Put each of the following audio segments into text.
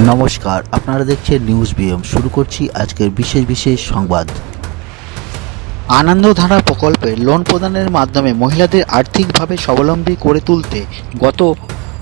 নমস্কার, আপনারা দেখছেন নিউজ বিএম শুরু করছি আজকের বিশেষ বিশেষ সংবাদ। আনন্দধারা প্রকল্পে লোন প্রদানের মাধ্যমে মহিলাদের আর্থিকভাবে স্বাবলম্বী করে তুলতে গত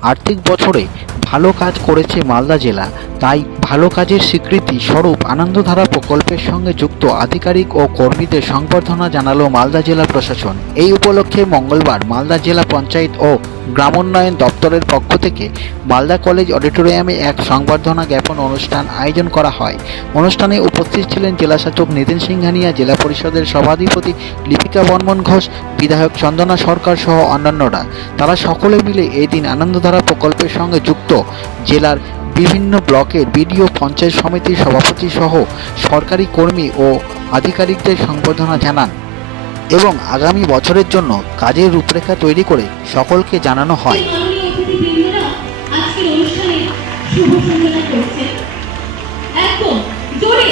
আর্থিক বছরে ভালো কাজ করেছে মালদা জেলা। তাই ভালো কাজের স্বীকৃতি স্বরূপ আনন্দধারা প্রকল্পের সঙ্গে যুক্ত আধিকারিক ও কর্মীদের সংবর্ধনা জানালো মালদা জেলা প্রশাসন। এই উপলক্ষে মঙ্গলবার মালদা জেলা পঞ্চায়েত ও গ্রামোন্নয়ন দপ্তরের পক্ষ থেকে মালদা কলেজ অডিটোরিয়ামে এক সংবর্ধনা জ্ঞাপন অনুষ্ঠান আয়োজন করা হয়। অনুষ্ঠানে উপস্থিত ছিলেন জেলাশাসক নিতিন সিংহানিয়া, জেলা পরিষদের সভাধিপতি লিপিকা বর্মন ঘোষ, বিধায়ক চন্দনা সরকার সহ অন্যান্যরা। তারা সকলে মিলে এই দিন আনন্দধারা প্রকল্পের সঙ্গে যুক্ত জেলার বিভিন্ন ব্লকের বিডিও, পঞ্চায়েত সমিতির সভাপতি সহ সরকারি কর্মী ও আধিকারিকদের সংবর্ধনা জানান এবং আগামী বছরের জন্য কাজের রূপরেখা তৈরি করে সকলকে জানানো হয়। একদম জোরে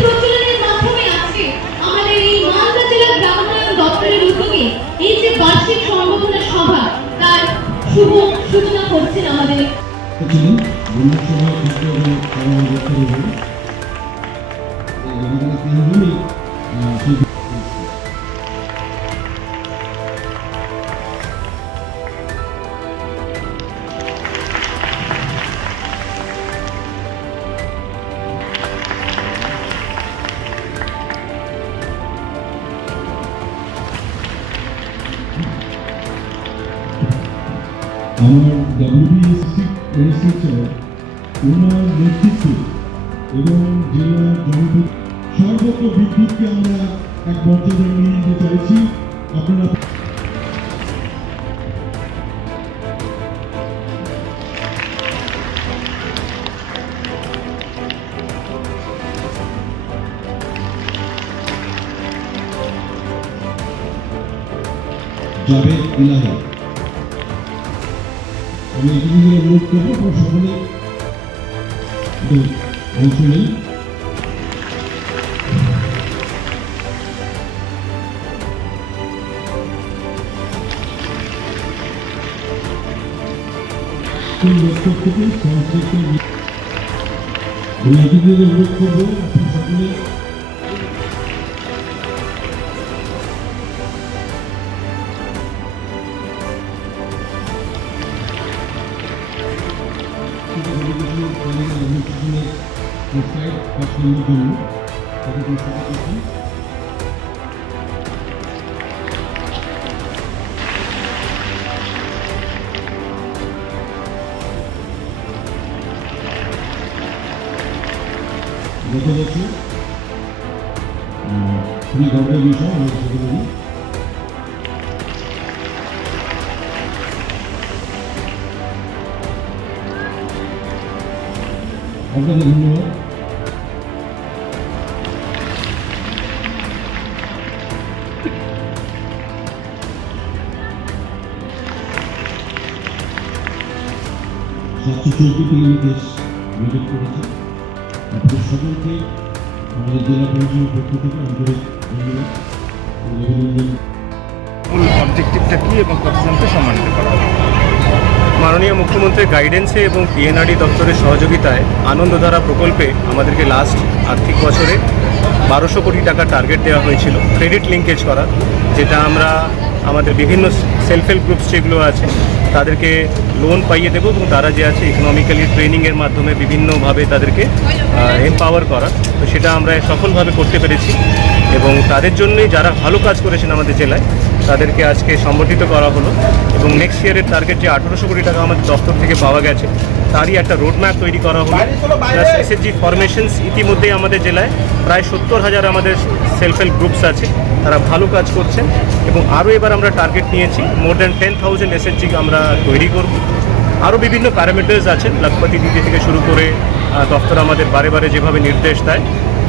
চলতে আমার ডাব্লিউবিএসসি এসএসআর ওনার নেতৃত্বে এবং জেলা জনপদ সর্বত্র বিদ্যুৎকে আমরা এক মর্যাদায় নিয়ে যেতে চাইছি। আপনারা যাবে ইলাহা journée de recueil. Et de অনুরোধ করব এবং সকলে একটু অংশ নেই কোন লক্ষ্য থেকে সংশ্লিষ্ট আমি এগুলো অনুরোধ করব আপনি সকলে গত বছর আহ, খুবই গর্বের বিষয় আমি সেটা বলি আপনাকে ধন্যবাদ সাতশো চৌদ্দ কিলোমিটার মেডেল করেছে আপনাদের সকলকে আমাদের জেলা পরিষদের পক্ষ থেকে আন্তরিক ধন্যবাদ অবজেক্টিভটা কী এবং কতজনকে সম্মানিত করা মাননীয় মুখ্যমন্ত্রীর গাইডেন্সে এবং পিএনআরডি দপ্তরের সহযোগিতায় আনন্দধারা প্রকল্পে আমাদেরকে লাস্ট আর্থিক বছরে বারোশো কোটি টাকা টার্গেট দেওয়া হয়েছিল। ক্রেডিট লিঙ্কেজ করা, যেটা আমরা আমাদের বিভিন্ন সেলফ হেল্প গ্রুপস যেগুলো আছে তাদেরকে লোন পাইয়ে দেবো এবং তারা যে আছে ইকোনমিক্যালি ট্রেনিংয়ের মাধ্যমে বিভিন্নভাবে তাদেরকে এম্পাওয়ার করা তো সেটা আমরা সফলভাবে করতে পেরেছি এবং তাদের জন্যই যারা ভালো কাজ করেছেন আমাদের জেলায়, তাদেরকে আজকে সম্বর্ধিত করা হলো এবং নেক্সট ইয়ারের টার্গেট যে আঠেরোশো কোটি টাকা আমাদের দপ্তর থেকে পাওয়া গেছে, তারই একটা রোড ম্যাপ তৈরি করা হলো। প্লাস এসএসজি ফরমেশনস ইতিমধ্যেই আমাদের জেলায় প্রায় সত্তর হাজার আমাদের সেলফ হেল্প গ্রুপস আছে তারা ভালো কাজ করছেন এবং আরও এবার আমরা টার্গেট নিয়েছি। More than ten thousand SSG আমরা তৈরি করব। আরও বিভিন্ন প্যারামিটার্স আছেন লখপতি দিদি থেকে শুরু করে আহ, দপ্তর আমাদের বারে বারে যেভাবে নির্দেশ দেয়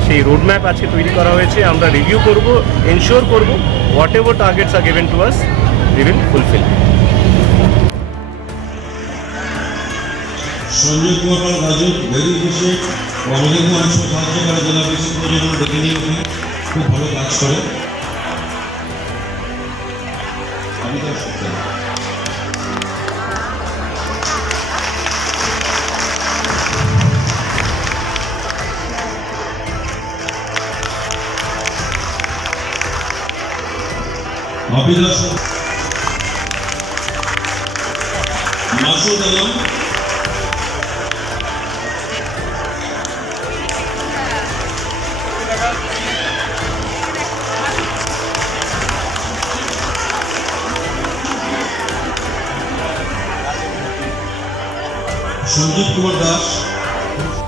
সেই রোডম্যাপ আজকে তৈরি করা হয়েছে। আমরা রিভিউ করব এনশিওর করব whatever targets R given to us we will fulfil Sanjay Kumar Raju very এসে আমাদেরকে সময় সাহায্য করে জেলা পরিষদ ডেকে নিয়ে খুব ভালো কাজ করে। মাসুদ আলম।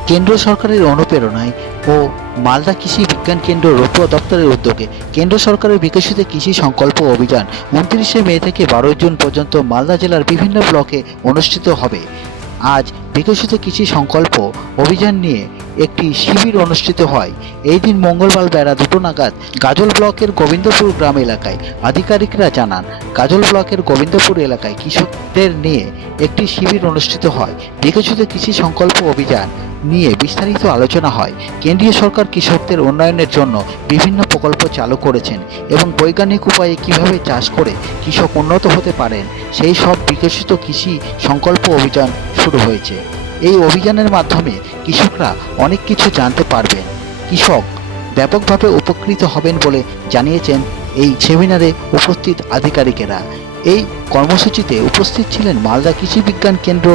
কেন্দ্র সরকারের অনুপ্রেরণায় ও মালদা কৃষি বিজ্ঞান কেন্দ্র রৌপ্য দপ্তরের উদ্যোগে কেন্দ্র সরকারের বিকশিত কৃষি সংকল্প অভিযান উনত্রিশে মে থেকে বারোই জুন পর্যন্ত মালদা জেলার বিভিন্ন ব্লকে অনুষ্ঠিত হবে। আজ বিকশিত কৃষি সংকল্প অভিযান নিয়ে একটি শিবির অনুষ্ঠিত হয়। এই দিন মঙ্গলবার বেলা দুটো নাগাদ গাজল ব্লকের গোবিন্দপুর গ্রাম এলাকায় আধিকারিকরা জানান, গাজল ব্লকের গোবিন্দপুর এলাকায় কৃষকদের নিয়ে একটি শিবির অনুষ্ঠিত হয়। বিকশিত কৃষি সংকল্প অভিযান নিয়ে বিস্তারিত আলোচনা হয়। কেন্দ্রীয় সরকার কৃষকদের উন্নয়নের জন্য বিভিন্ন প্রকল্প চালু করেছেন এবং বৈজ্ঞানিক উপায়ে কীভাবে চাষ করে কৃষক উন্নত হতে পারেন, সেই সব বিকশিত কৃষি সংকল্প অভিযান শুরু হয়েছে। এই অভিযানের মাধ্যমে কৃষকরা অনেক কিছু জানতে পারবেন। কৃষক ব্যাপকভাবে উপকৃত হবেন বলে জানিয়েছেন এই সেমিনারে উপস্থিত আধিকারিকেরা। এই কর্মসূচিতে উপস্থিত ছিলেন মালদা কৃষি বিজ্ঞান কেন্দ্র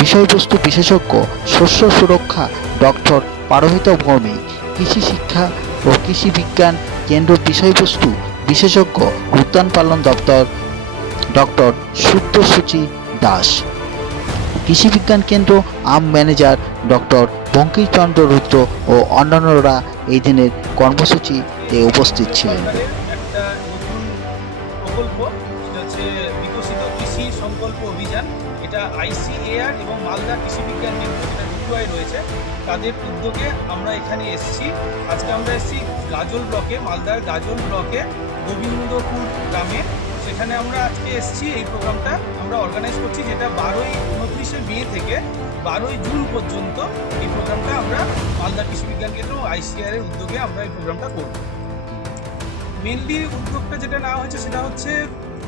বিষয়বস্তু বিশেষজ্ঞ, শস্য সুরক্ষা ডক্টর পারমিত ভৌমিক, কৃষি শিক্ষা ও কৃষি বিজ্ঞান কেন্দ্র বিষয়বস্তু বিশেষজ্ঞ উদ্যান পালন দপ্তর ডক্টর সুব্রসূচি দাস। কৃষি বিজ্ঞান কেন্দ্র, আম ম্যানেজার ডক্টর বঙ্কিমচন্দ্র রুদ্র ও অন্যান্যরা এই দিনের কর্মসূচিতে উপস্থিত ছিলেন। কৃষি সংকল্প অভিযান। এটা আইসিএআর এবং মালদা কৃষি বিজ্ঞান কেন্দ্র রয়েছে, তাদের উদ্যোগে আমরা এখানে এসেছি। আজকে আমরা এসেছি গাজল ব্লকে, মালদার গাজল ব্লকে, গোবিন্দপুর গ্রামে। সেখানে আমরা আজকে এসেছি, এই প্রোগ্রামটা আমরা অর্গানাইজ করছি, যেটা বারোই, উনত্রিশে মে থেকে বারোই জুন পর্যন্ত এই প্রোগ্রামটা আমরা মালদা কৃষি বিজ্ঞান কেন্দ্র ও আইসিআর এর উদ্যোগে আমরা এই প্রোগ্রামটা করব। মেনলি উদ্যোগটা যেটা নেওয়া হয়েছে সেটা হচ্ছে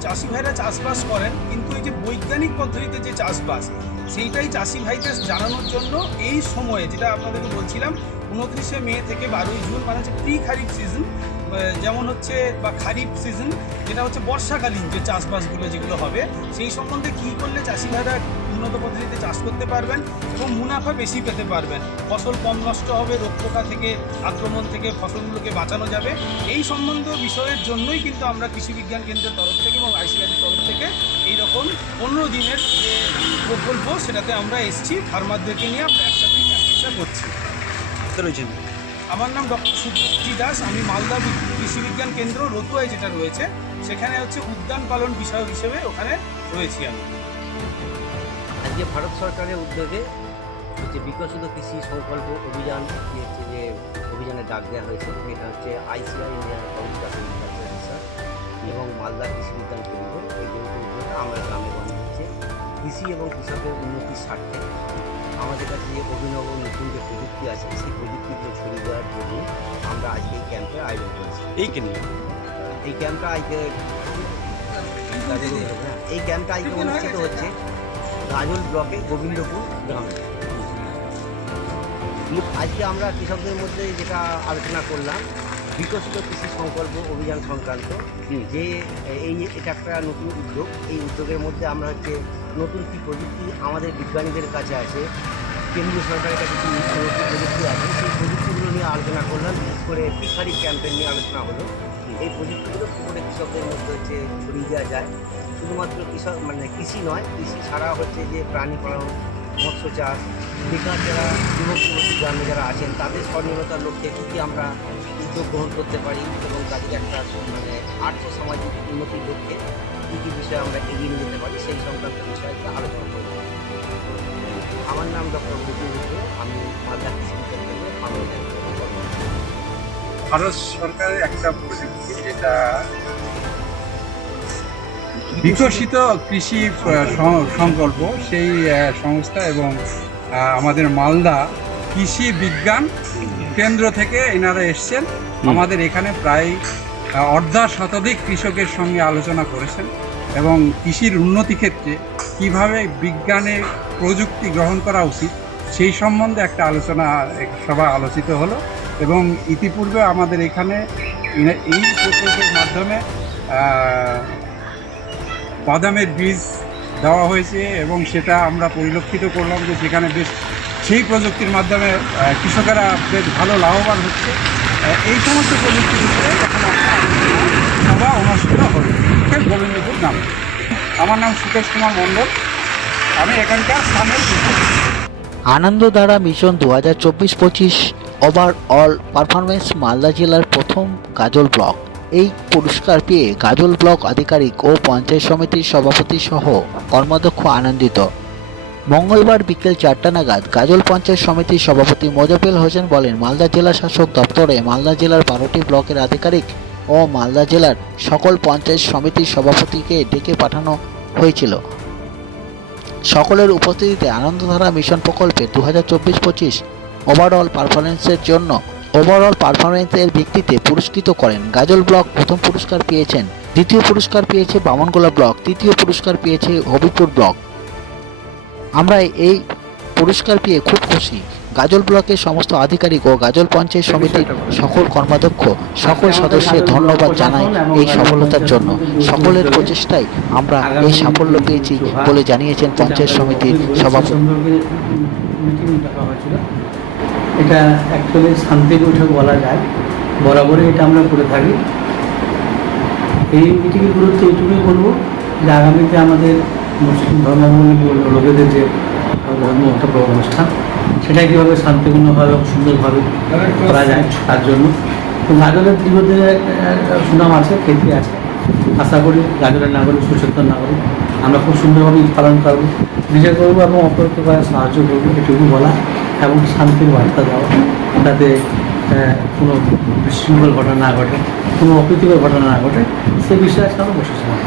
চাষি ভাইরা চাষবাস করেন, কিন্তু এই যে বৈজ্ঞানিক পদ্ধতিতে যে চাষবাস, সেইটাই চাষি ভাইকে জানানোর জন্য এই সময়ে, যেটা আপনাদেরকে বলছিলাম, উনত্রিশে মে থেকে বারোই জুন মানে হচ্ছে প্রি খারিফ সিজন যেমন হচ্ছে বা খারিফ সিজন যেটা হচ্ছে বর্ষাকালীন যে চাষবাসগুলো যেগুলো হবে, সেই সম্বন্ধে কী করলে চাষি ভাইরা উন্নত পদ্ধতিতে চাষ করতে পারবেন এবং মুনাফা বেশি পেতে পারবেন? ফসল কম নষ্ট হবে রোগ পোকা থেকে, আক্রমণ থেকে ফসলগুলোকে বাঁচানো যাবে। এই সম্বন্ধীয় বিষয়ের জন্যই কিন্তু আমরা কৃষি বিজ্ঞান কেন্দ্রের তরফ থেকে এবং আইসিআইয়ের তরফ থেকে এই রকম পনেরো দিনের যে প্রকল্প, সেটাতে আমরা এসেছি। ফার্মারদেরকে নিয়ে আমরা একসাথে করছি। রয়েছেন আমার নাম ডক্টর সুপ্রীতি দাস, আমি মালদা কৃষি বিজ্ঞান কেন্দ্র রতুয়ায় যেটা রয়েছে, সেখানে হচ্ছে উদ্যান পালন বিষয় হিসেবে ওখানে রয়েছি আমি। আজকে ভারত সরকারের উদ্যোগে হচ্ছে বিকশিত কৃষি সংকল্প অভিযান যে হচ্ছে যে অভিযানে ডাক দেওয়া হয়েছে এটা হচ্ছে আইসিআই ইন্ডিয়ান এবং মালদা কৃষি বিজ্ঞান কেন্দ্র। এই দুটো আমরা গ্রামে হচ্ছে, কৃষি এবং কৃষকের উন্নতির স্বার্থে আমাদের কাছে যে অভিনব নতুন যে প্রযুক্তি আছে সেই প্রযুক্তিগুলো ছড়িয়ে দেওয়ার জন্য আমরা আজকে এই ক্যাম্পের আয়োজন করেছি। এই কেন্দ্র এই ক্যাম্পটা আজকে এই ক্যাম্পটা আজকে অনুষ্ঠিত হচ্ছে গাজল ব্লকে গোবিন্দপুর গ্রামে। আজকে আমরা কৃষকদের মধ্যে যেটা আলোচনা করলাম বিকশিত কৃষি সংকল্প অভিযান সংক্রান্ত যে এই এটা একটা নতুন উদ্যোগ এই উদ্যোগের মধ্যে আমরা হচ্ছে নতুন কী প্রযুক্তি আমাদের বিজ্ঞানীদের কাছে আছে? কেন্দ্রীয় সরকারের কাছে কী নতুন প্রযুক্তি আছে? সেই প্রযুক্তিগুলো নিয়ে আলোচনা করলাম, বিশেষ করে পিখারি ক্যাম্পেন নিয়ে আলোচনা হলো। এই প্রযুক্তিগুলো কী করে কৃষকদের মধ্যে হচ্ছে ছড়িয়ে দেওয়া যায়। শুধুমাত্র কৃষক মানে কৃষি নয়, কৃষি ছাড়া হচ্ছে যে প্রাণী পালন মৎস্য চাষ, বেকার যারা যুবক যুবতী গ্রামে যারা আছেন, তাদের স্বনির্ভরতার লক্ষ্যে কী কী আমরা উদ্যোগ গ্রহণ করতে পারি এবং তাদের একটা মানে আর্থ সামাজিক উন্নতির লক্ষ্যে কী কী বিষয়ে আমরা এগিয়ে নিয়ে যেতে পারি সেই সংক্রান্ত বিষয়ে একটা আলোচনা করব। আমার নাম ডক্টর মুকুল আমি মালদা ফার্মের ভারত সরকারের একটা প্রযুক্তি যেটা বিকশিত কৃষি সংকল্প, সেই সংস্থা এবং আমাদের মালদা কৃষি বিজ্ঞান কেন্দ্র থেকে এনারা এসছেন। আমাদের এখানে প্রায় অর্ধা শতাধিক কৃষকের সঙ্গে আলোচনা করেছেন এবং কৃষির উন্নতি ক্ষেত্রে কীভাবে বিজ্ঞানে প্রযুক্তি গ্রহণ করা উচিত সেই সম্বন্ধে একটা আলোচনা সভা আলোচিত হলো এবং ইতিপূর্বে আমাদের এখানে এই প্রকল্পের মাধ্যমে বাদামের বীজ দেওয়া হয়েছে এবং সেটা আমরা পরিলক্ষিত করলাম যে সেখানে বেশ সেই প্রযুক্তির মাধ্যমে কৃষকেরা বেশ ভালো লাভবান হচ্ছে। এই সমস্ত প্রযুক্তির উপরে সভা অনুষ্ঠিত হবে। গোবিন্দপুর নাম আমার নাম সুকেশ কুমার মণ্ডল। আমি এখানকার কৃষক। আনন্দধারা মিশন দু হাজার চব্বিশ পঁচিশ ওভারঅল পারফরমেন্স মালদা জেলার প্রথম গাজল ব্লক। এই পুরস্কার পেয়ে গাজল ব্লক আধিকারিক ও পঞ্চায়েত সমিতির সভাপতি সহ কর্মাধ্যক্ষ আনন্দিত। মঙ্গলবার বিকেল চারটা নাগাদ গাজল পঞ্চায়েত সমিতির সভাপতি মোজাফেল হোসেন বলেন, মালদা জেলা শাসক দপ্তরে মালদা জেলার বারোটি ব্লকের আধিকারিক ও মালদা জেলার সকল পঞ্চায়েত সমিতির সভাপতিকে ডেকে পাঠানো হয়েছিল। সকলের উপস্থিতিতে আনন্দধারা মিশন প্রকল্পে দু হাজার চব্বিশ পঁচিশ ওভারঅল পারফরমেন্সের জন্য ওভারঅল পারফরমেন্সের ভিত্তিতে পুরস্কৃত করেন। গাজল ব্লক প্রথম পুরস্কার পেয়েছেন, দ্বিতীয় পুরস্কার পেয়েছে বামনগোলা ব্লক, তৃতীয় পুরস্কার পেয়েছে হবিপুর ব্লক। আমরা এই পুরস্কার পেয়ে খুব খুশি। গাজল ব্লকের সমস্ত আধিকারিক ও গাজল পঞ্চায়েত সমিতির সকল কর্মাধ্যক্ষ, সকল সদস্যের ধন্যবাদ জানাই এই সফলতার জন্য। সকলের প্রচেষ্টায় আমরা এই সাফল্য পেয়েছি বলে জানিয়েছেন পঞ্চায়েত সমিতির সভাপতি। এটা অ্যাকচুয়ালি শান্তি বৈঠক বলা যায়। বরাবরই এটা আমরা করে থাকি। এই মিটিংয়ের গুরুত্ব এইটুকুই বলব যে আগামীতে আমাদের ধর্মাবলম্বী লোকেদের যে ধর্ম বড় অনুষ্ঠান সেটা কীভাবে শান্তিপূর্ণভাবে সুন্দরভাবে করা যায় তার জন্য তো গাজলের দীর্ঘদিনের সুনাম আছে খ্যাতি আছে আশা করি গাজলের নাগরিক সচেতন নাগরিক আমরা খুব সুন্দরভাবে ঈদ পালন করব নিজে করব এবং অপরকে সাহায্য করব এটুকু বলা এবং শান্তির বার্তা দেওয়া যাতে কোনো বিশৃঙ্খল ঘটনা না ঘটে কোনো অপ্রীতিকর ঘটনা না ঘটে সে বিষয়ে আমরা বসেছিলাম